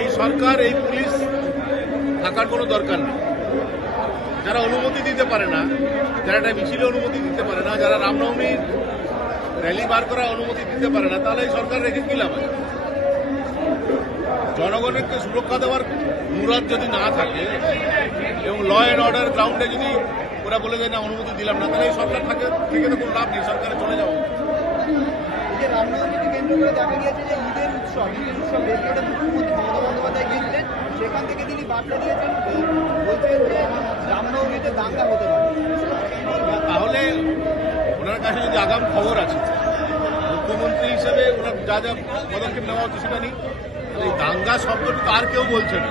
এই সরকার, এই পুলিশ থাকার কোনো দরকার নেই। যারা অনুমতি দিতে পারে না, যারা একটা মিছিলে অনুমতি দিতে পারে না, যারা রামনবমীর র্যালি বার করার অনুমতি দিতে পারে না, তাহলে এই সরকার রেখে কি লাভ আছে? জনগণকে সুরক্ষা দেওয়ার মুরাদ যদি না থাকে এবং ল অ্যান্ড অর্ডার গ্রাউন্ডে যদি ওরা বলে যায় না অনুমতি দিলাম না, তাহলে এই সরকার থেকে তো কোনো লাভ নেই, সরকারে চলে যাবো। রামনবমীকে কেন্দ্র করে দেখা গিয়েছে যে ঈদের উৎসব রেডিওটা মুখ্যমন্ত্রী মমতা বন্দ্যোপাধ্যায় গিয়েছিলেন, সেখান থেকে তিনি বার্তা দিয়েছেন, বলছেন যে রামনবমীতে দাঙ্গা হতে পারে। তাহলে ওনার কাছে যদি আগাম খবর আছে, মুখ্যমন্ত্রী হিসেবে ওনার যা যা পদক্ষেপ নেওয়া হচ্ছে সেটা নেই। এই দাঙ্গা শব্দটি তো আর কেউ বলছে না,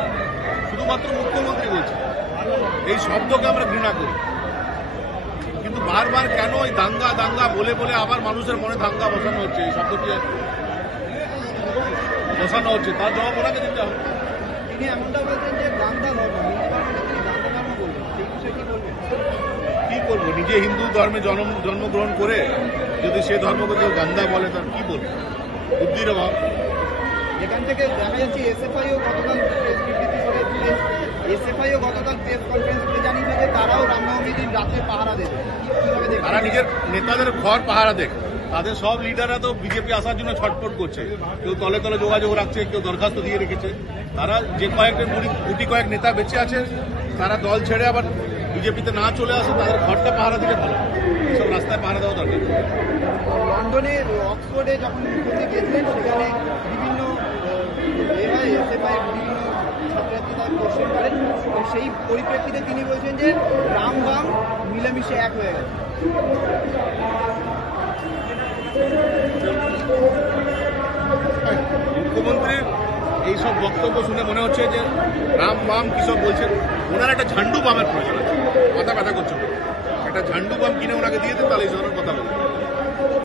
শুধুমাত্র মুখ্যমন্ত্রী বলছে। এই শব্দকে আমরা ঘৃণা করি, কিন্তু বারবার কেন এই দাঙ্গা দাঙ্গা বলে বলে আবার মানুষের মনে দাঙ্গা বসানো হচ্ছে, এই শব্দটি বসানো হচ্ছে, তার জবাব ওনাকে দিতে হবে। তিনি এমনটা বলছেন যে দাঙ্গা ধর্ম, দাঙ্গা ধর্ম বলবেন, সেই বিষয়ে কি বলবেন? কি করবো? নিজে হিন্দু ধর্মে জন্মগ্রহণ করে যদি সে ধর্মকে কেউ গান্দা বলে, তার কি বলবো? বুদ্ধির অভাব। এখান থেকে দেখা যাচ্ছে এসএফআইও গতকাল প্রেস কনফারেন্স করে জানিয়েছে যে তারাও রামনবমী দিন রাতে পাহারা দেবে। তারা নিজের নেতাদের ঘর পাহারা দেখে, তাদের সব লিডাররা তো বিজেপি আসার জন্য ছটফট করছে, কেউ তলে তলে যোগাযোগ রাখছে, কেউ দরখাস্ত দিয়ে রেখেছে। তারা যে গুটি কয়েক নেতা বেঁচে আছে, তারা দল ছেড়ে আবার বিজেপিতে না চলে আসে, তাদের ঘরটা পাহারা দিলে ভালো, সব রাস্তায় পাহারা দেওয়া দরকার। লন্ডনে অক্সফোর্ডে যখন মুখ্যমন্ত্রী গেছিলেন, সেখানে বিভিন্ন এসএফআই বিভিন্ন ছাত্রছাত্রী তার কোশ্চেন করেন, সেই পরিপ্রেক্ষিতে তিনি বলছেন যে রাম বাম মিলেমিশে এক হয়ে গেছে। মুখ্যমন্ত্রীর এইসব বক্তব্য শুনে মনে হচ্ছে যে রাম বাম কি সব বলছেন। ওনার একটা ঝান্ডু বামের প্রয়োজন আছে, মাথা ব্যথা করছে, একটা ঝান্ডু বাম কিনে ওনাকে দিয়ে দেন, তাহলে এই ধরনের কথা বলবেন।